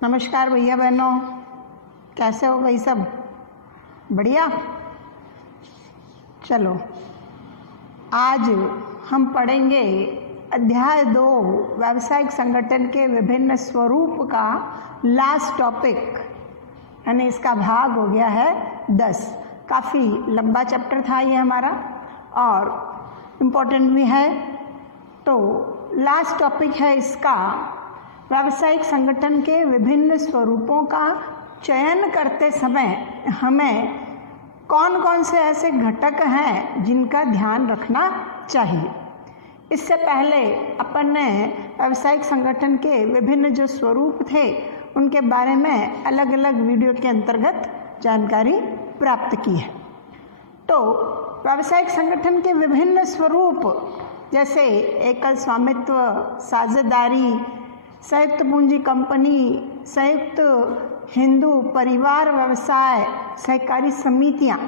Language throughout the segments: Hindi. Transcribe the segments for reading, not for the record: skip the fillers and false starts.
नमस्कार भैया बहनों, कैसे हो भाई सब? बढ़िया। चलो आज हम पढ़ेंगे अध्याय 2 व्यावसायिक संगठन के विभिन्न स्वरूप का लास्ट टॉपिक, यानी इसका भाग हो गया है 10। काफ़ी लंबा चैप्टर था ये हमारा और इम्पोर्टेंट भी है। तो लास्ट टॉपिक है इसका, व्यावसायिक संगठन के विभिन्न स्वरूपों का चयन करते समय हमें कौन कौन से ऐसे घटक हैं जिनका ध्यान रखना चाहिए। इससे पहले अपन ने व्यावसायिक संगठन के विभिन्न जो स्वरूप थे उनके बारे में अलग अलग वीडियो के अंतर्गत जानकारी प्राप्त की है। तो व्यावसायिक संगठन के विभिन्न स्वरूप जैसे एकल स्वामित्व, साझेदारी, संयुक्त पूंजी कंपनी, संयुक्त हिंदू परिवार व्यवसाय, सहकारी समितियां,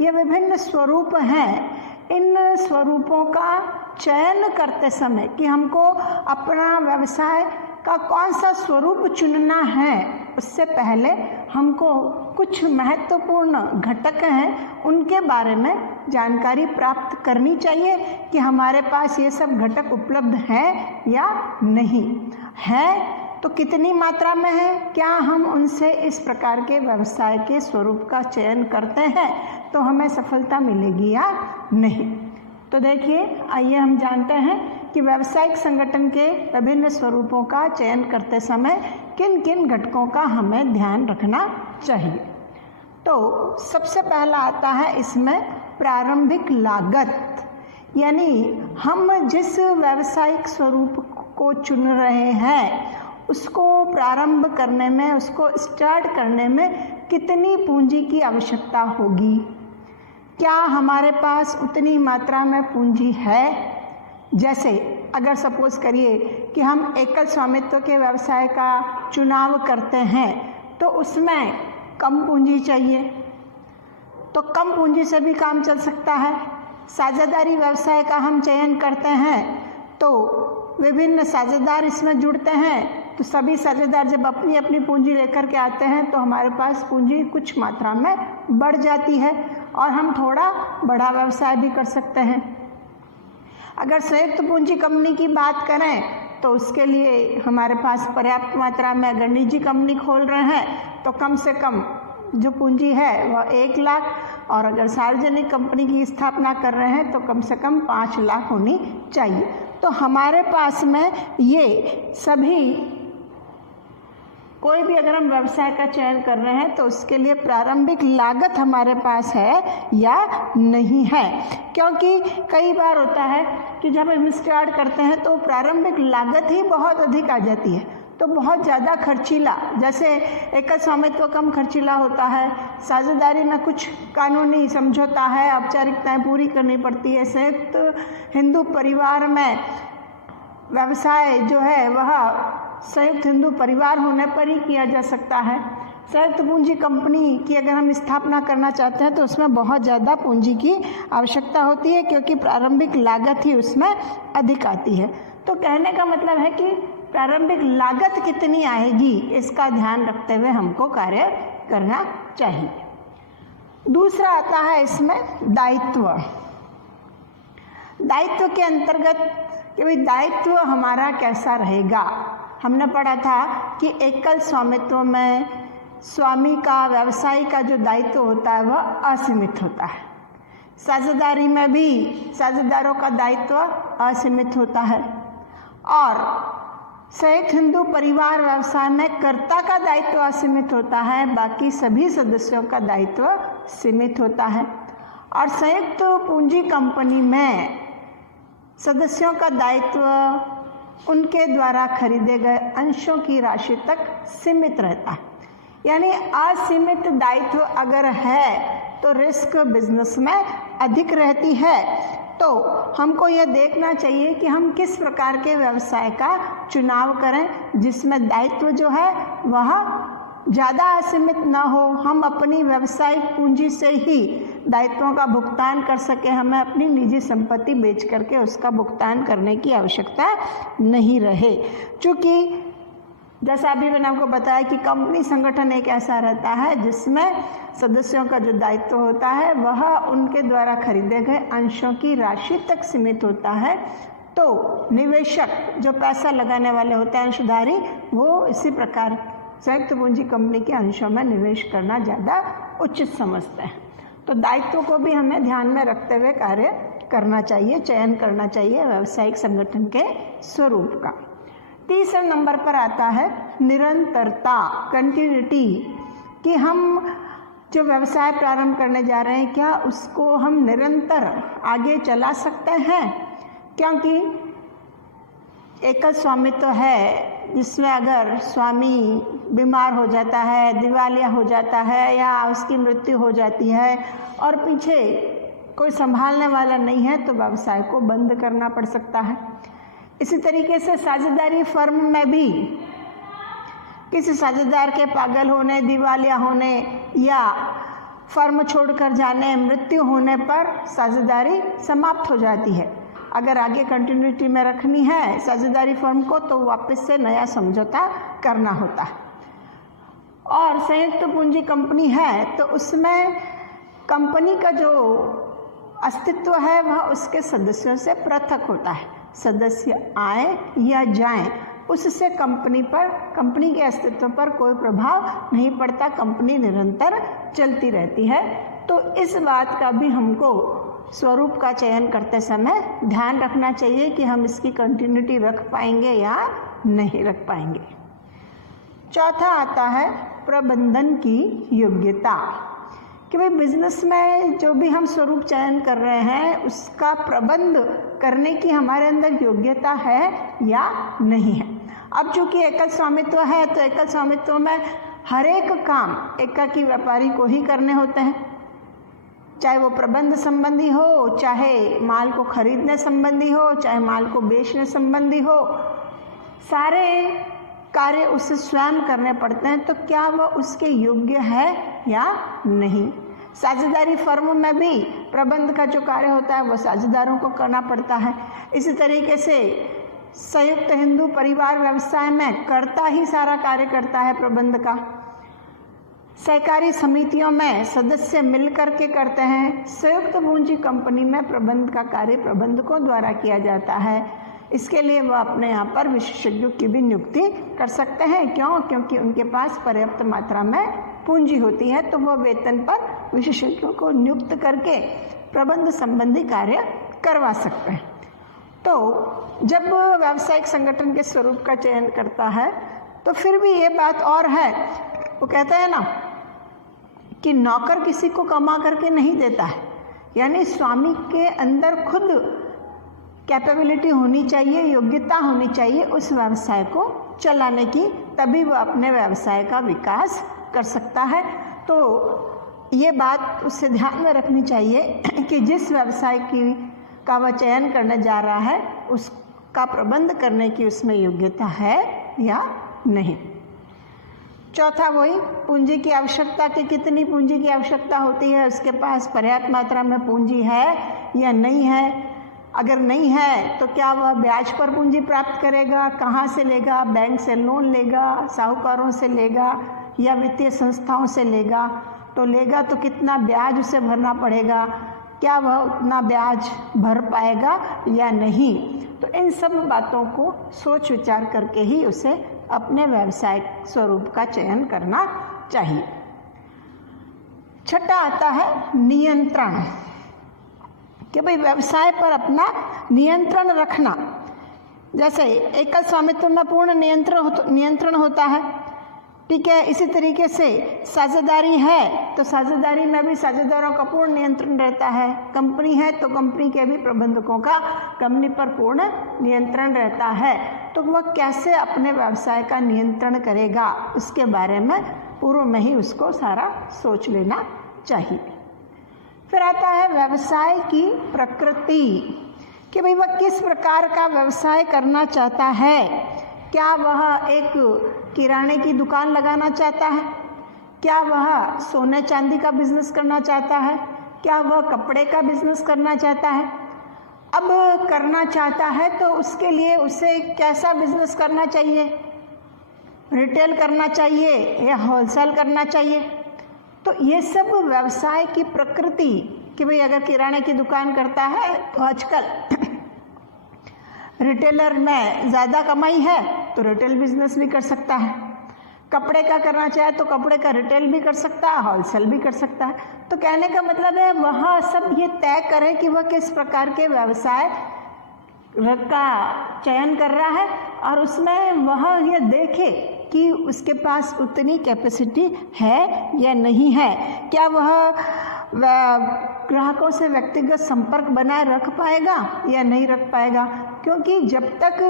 ये विभिन्न स्वरूप हैं। इन स्वरूपों का चयन करते समय कि हमको अपना व्यवसाय का कौन सा स्वरूप चुनना है, उससे पहले हमको कुछ महत्वपूर्ण घटक हैं उनके बारे में जानकारी प्राप्त करनी चाहिए कि हमारे पास ये सब घटक उपलब्ध हैं या नहीं है, तो कितनी मात्रा में है, क्या हम उनसे इस प्रकार के व्यवसाय के स्वरूप का चयन करते हैं तो हमें सफलता मिलेगी या नहीं। तो देखिए, आइए हम जानते हैं कि व्यावसायिक संगठन के विभिन्न स्वरूपों का चयन करते समय किन किन घटकों का हमें ध्यान रखना चाहिए। तो सबसे पहला आता है इसमें प्रारंभिक लागत, यानी हम जिस व्यावसायिक स्वरूप को चुन रहे हैं उसको प्रारंभ करने में, उसको स्टार्ट करने में कितनी पूंजी की आवश्यकता होगी, क्या हमारे पास उतनी मात्रा में पूंजी है। जैसे अगर सपोज करिए कि हम एकल स्वामित्व के व्यवसाय का चुनाव करते हैं तो उसमें कम पूंजी चाहिए, तो कम पूंजी से भी काम चल सकता है। साझेदारी व्यवसाय का हम चयन करते हैं तो विभिन्न साझेदार इसमें जुड़ते हैं, तो सभी साझेदार जब अपनी अपनी पूंजी लेकर के आते हैं तो हमारे पास पूंजी कुछ मात्रा में बढ़ जाती है और हम थोड़ा बड़ा व्यवसाय भी कर सकते हैं। अगर संयुक्त पूंजी कंपनी की बात करें तो उसके लिए हमारे पास पर्याप्त मात्रा में, अगर निजी कंपनी खोल रहे हैं तो कम से कम जो पूंजी है वह 1 लाख, और अगर सार्वजनिक कंपनी की स्थापना कर रहे हैं तो कम से कम 5 लाख होनी चाहिए। तो हमारे पास में ये सभी, कोई भी अगर हम व्यवसाय का चयन कर रहे हैं तो उसके लिए प्रारंभिक लागत हमारे पास है या नहीं है, क्योंकि कई बार होता है कि जब हम स्टार्ट करते हैं तो प्रारंभिक लागत ही बहुत अधिक आ जाती है, तो बहुत ज़्यादा खर्चीला, जैसे एकल स्वामित्व कम खर्चीला होता है, साझेदारी में कुछ कानूनी समझौता है, औपचारिकताएं पूरी करनी पड़ती है, संयुक्त हिंदू परिवार में व्यवसाय जो है वह संयुक्त हिंदू परिवार होने पर ही किया जा सकता है। संयुक्त पूंजी कंपनी की अगर हम स्थापना करना चाहते हैं तो उसमें बहुत ज़्यादा पूंजी की आवश्यकता होती है, क्योंकि प्रारंभिक लागत ही उसमें अधिक आती है। तो कहने का मतलब है कि प्रारंभिक लागत कितनी आएगी इसका ध्यान रखते हुए हमको कार्य करना चाहिए। दूसरा आता है इसमें दायित्व। दायित्व के अंतर्गत कि भाई दायित्व हमारा कैसा रहेगा। हमने पढ़ा था कि एकल स्वामित्व में स्वामी का, व्यवसायी का जो दायित्व होता है वह असीमित होता है। साझेदारी में भी साझेदारों का दायित्व असीमित होता है, और संयुक्त हिंदू परिवार व्यवसाय में कर्ता का दायित्व असीमित होता है, बाकी सभी सदस्यों का दायित्व सीमित होता है। और संयुक्त पूंजी कंपनी में सदस्यों का दायित्व उनके द्वारा खरीदे गए अंशों की राशि तक सीमित रहता है, यानी असीमित दायित्व अगर है तो रिस्क बिजनेस में अधिक रहती है। तो हमको यह देखना चाहिए कि हम किस प्रकार के व्यवसाय का चुनाव करें जिसमें दायित्व जो है वह ज़्यादा असीमित ना हो, हम अपनी व्यावसायिक पूंजी से ही दायित्वों का भुगतान कर सके, हमें अपनी निजी संपत्ति बेच करके उसका भुगतान करने की आवश्यकता नहीं रहे। चूँकि जैसा अभी मैंने आपको बताया कि कंपनी संगठन एक ऐसा रहता है जिसमें सदस्यों का जो दायित्व होता है वह उनके द्वारा खरीदे गए अंशों की राशि तक सीमित होता है। तो निवेशक जो पैसा लगाने वाले होते हैं, अंशधारी, वो इसी प्रकार संयुक्त पूंजी कंपनी के अंशों में निवेश करना ज़्यादा उचित समझते हैं। तो दायित्व को भी हमें ध्यान में रखते हुए कार्य करना चाहिए, चयन करना चाहिए व्यावसायिक संगठन के स्वरूप का। तीसरे नंबर पर आता है निरंतरता, कंटिन्यूटी, कि हम जो व्यवसाय प्रारंभ करने जा रहे हैं क्या उसको हम निरंतर आगे चला सकते हैं, क्योंकि एकल स्वामित्व है जिसमें अगर स्वामी बीमार हो जाता है, दिवालिया हो जाता है या उसकी मृत्यु हो जाती है और पीछे कोई संभालने वाला नहीं है तो व्यवसाय को बंद करना पड़ सकता है। इसी तरीके से साझेदारी फर्म में भी किसी साझेदार के पागल होने, दिवालिया होने या फर्म छोड़कर जाने, मृत्यु होने पर साझेदारी समाप्त हो जाती है। अगर आगे कंटिन्यूटी में रखनी है साझेदारी फर्म को तो वापस से नया समझौता करना होता है। और संयुक्त पूंजी कंपनी है तो उसमें कंपनी का जो अस्तित्व है वह उसके सदस्यों से पृथक होता है। सदस्य आए या जाएं उससे कंपनी के अस्तित्व पर कोई प्रभाव नहीं पड़ता, कंपनी निरंतर चलती रहती है। तो इस बात का भी हमको स्वरूप का चयन करते समय ध्यान रखना चाहिए कि हम इसकी कंटिन्यूटी रख पाएंगे या नहीं रख पाएंगे। चौथा आता है प्रबंधन की योग्यता, कि भाई बिजनेस में जो भी हम स्वरूप चयन कर रहे हैं उसका प्रबंध करने की हमारे अंदर योग्यता है या नहीं है। अब चूंकि एकल स्वामित्व है तो एकल स्वामित्व में हर एक काम एकाकी व्यापारी को ही करने होते हैं, चाहे वो प्रबंध संबंधी हो, चाहे माल को खरीदने संबंधी हो, चाहे माल को बेचने संबंधी हो, सारे कार्य उसे स्वयं करने पड़ते हैं। तो क्या वह उसके योग्य है या नहीं। साझेदारी फर्म में भी प्रबंध का जो कार्य होता है वो साझेदारों को करना पड़ता है। इसी तरीके से संयुक्त हिंदू परिवार व्यवसाय में कर्ता ही सारा कार्य करता है प्रबंध का। सहकारी समितियों में सदस्य मिलकर के करते हैं। संयुक्त पूंजी कंपनी में प्रबंध का कार्य प्रबंधकों द्वारा किया जाता है। इसके लिए वह अपने यहाँ पर विशेषज्ञों की भी नियुक्ति कर सकते हैं। क्यों? क्योंकि उनके पास पर्याप्त मात्रा में पूंजी होती है तो वह वेतन पर विशेषज्ञों को नियुक्त करके प्रबंध संबंधी कार्य करवा सकते हैं। तो जब व्यावसायिक संगठन के स्वरूप का चयन करता है तो फिर भी ये बात और है, वो कहता है ना कि नौकर किसी को कमा करके नहीं देता है, यानी स्वामी के अंदर खुद कैपेबिलिटी होनी चाहिए, योग्यता होनी चाहिए उस व्यवसाय को चलाने की, तभी वह अपने व्यवसाय का विकास कर सकता है। तो ये बात उससे ध्यान में रखनी चाहिए कि जिस व्यवसाय का वह चयन करने जा रहा है उसका प्रबंध करने की उसमें योग्यता है या नहीं। चौथा वही पूंजी की आवश्यकता, कि कितनी पूंजी की आवश्यकता होती है, उसके पास पर्याप्त मात्रा में पूंजी है या नहीं है। अगर नहीं है तो क्या वह ब्याज पर पूंजी प्राप्त करेगा, कहाँ से लेगा, बैंक से लोन लेगा, साहूकारों से लेगा या वित्तीय संस्थाओं से लेगा, तो लेगा तो कितना ब्याज उसे भरना पड़ेगा, क्या वह उतना ब्याज भर पाएगा या नहीं। तो इन सब बातों को सोच विचार करके ही उसे अपने व्यावसायिक स्वरूप का चयन करना चाहिए। छठा आता है नियंत्रण, कि भाई व्यवसाय पर अपना नियंत्रण रखना। जैसे एकल स्वामित्व में पूर्ण नियंत्रण होता है, ठीक है। इसी तरीके से साझेदारी है तो साझेदारी में भी साझेदारों का पूर्ण नियंत्रण रहता है। कंपनी है तो कंपनी के भी प्रबंधकों का कंपनी पर पूर्ण नियंत्रण रहता है। तो वह कैसे अपने व्यवसाय का नियंत्रण करेगा उसके बारे में पूर्व में ही उसको सारा सोच लेना चाहिए। फिर आता है व्यवसाय की प्रकृति, कि भाई वह किस प्रकार का व्यवसाय करना चाहता है। क्या वह एक किराने की दुकान लगाना चाहता है, क्या वह सोने चांदी का बिजनेस करना चाहता है, क्या वह कपड़े का बिजनेस करना चाहता है। अब करना चाहता है तो उसके लिए उसे कैसा बिजनेस करना चाहिए, रिटेल करना चाहिए या होलसेल करना चाहिए। तो ये सब व्यवसाय की प्रकृति कि भाई अगर किराने की दुकान करता है तो आजकल रिटेलर में ज़्यादा कमाई है तो रिटेल बिजनेस भी कर सकता है। कपड़े का करना चाहे तो कपड़े का रिटेल भी कर सकता है, होलसेल भी कर सकता है। तो कहने का मतलब है वह सब ये तय करे कि वह किस प्रकार के व्यवसाय का चयन कर रहा है और उसमें वह ये देखे कि उसके पास उतनी कैपेसिटी है या नहीं है, क्या वह ग्राहकों से व्यक्तिगत संपर्क बनाए रख पाएगा या नहीं रख पाएगा। क्योंकि जब तक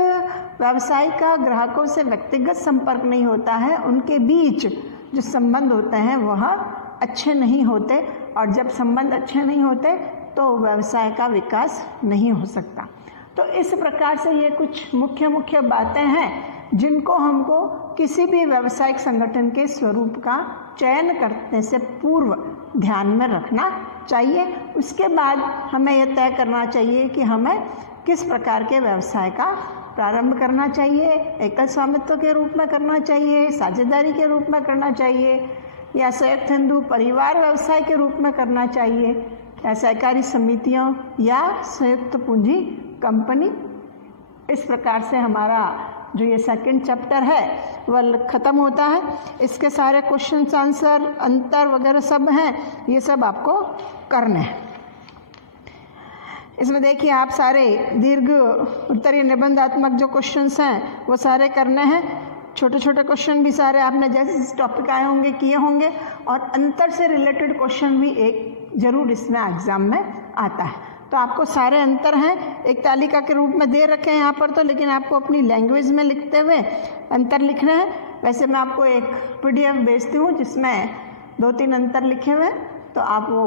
व्यवसाय का ग्राहकों से व्यक्तिगत संपर्क नहीं होता है, उनके बीच जो संबंध होते हैं वह अच्छे नहीं होते, और जब संबंध अच्छे नहीं होते तो व्यवसाय का विकास नहीं हो सकता। तो इस प्रकार से ये कुछ मुख्य बातें हैं जिनको हमको किसी भी व्यावसायिक संगठन के स्वरूप का चयन करने से पूर्व ध्यान में रखना चाहिए। उसके बाद हमें यह तय करना चाहिए कि हमें किस प्रकार के व्यवसाय का प्रारंभ करना चाहिए, एकल स्वामित्व के रूप में करना चाहिए, साझेदारी के रूप में करना चाहिए, या संयुक्त हिंदू परिवार व्यवसाय के रूप में करना चाहिए, या सहकारी समितियों या संयुक्त पूंजी कंपनी। इस प्रकार से हमारा जो ये सेकंड चैप्टर है वह ख़त्म होता है। इसके सारे क्वेश्चन आंसर अंतर वगैरह सब हैं, ये सब आपको करने हैं। इसमें देखिए आप सारे दीर्घ उत्तरीय निबंधात्मक जो क्वेश्चंस हैं वो सारे करने हैं। छोटे छोटे क्वेश्चन भी सारे आपने जैसे जिस टॉपिक आए होंगे किए होंगे, और अंतर से रिलेटेड क्वेश्चन भी एक जरूर इसमें एग्जाम में आता है। तो आपको सारे अंतर हैं एक तालिका के रूप में दे रखे हैं यहाँ पर तो, लेकिन आपको अपनी लैंग्वेज में लिखते हुए अंतर लिखने हैं। वैसे मैं आपको एक PDF भेजती हूँ जिसमें 2-3 अंतर लिखे हुए हैं, तो आप वो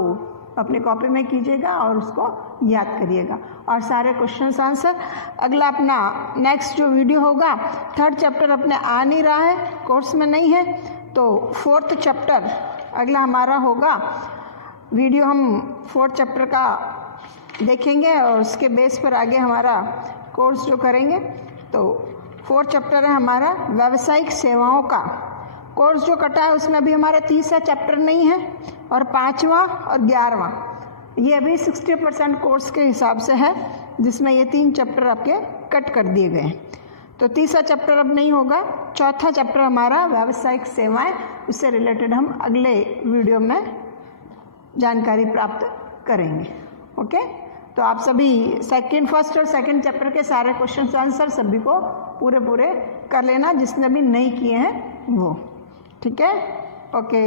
अपनी कॉपी में कीजिएगा और उसको याद करिएगा, और सारे क्वेश्चन आंसर। अगला अपना नेक्स्ट जो वीडियो होगा, 3rd चैप्टर अपने आ नहीं रहा है, कोर्स में नहीं है, तो 4th चैप्टर अगला हमारा होगा वीडियो। हम 4th चैप्टर का देखेंगे और उसके बेस पर आगे हमारा कोर्स जो करेंगे। तो 4th चैप्टर है हमारा व्यावसायिक सेवाओं का। कोर्स जो कटा है उसमें अभी हमारा 3रा चैप्टर नहीं है, और 5वां और 11वां ये अभी 60% कोर्स के हिसाब से है, जिसमें ये 3 चैप्टर आपके कट कर दिए गए हैं। तो 3रा चैप्टर अब नहीं होगा। 4था चैप्टर हमारा व्यावसायिक सेवाएं, उससे रिलेटेड हम अगले वीडियो में जानकारी प्राप्त करेंगे। ओके, तो आप सभी फर्स्ट और सेकंड चैप्टर के सारे क्वेश्चन आंसर सभी को पूरे कर लेना, जिसने भी नहीं किए हैं वो। ठीक है, ओके।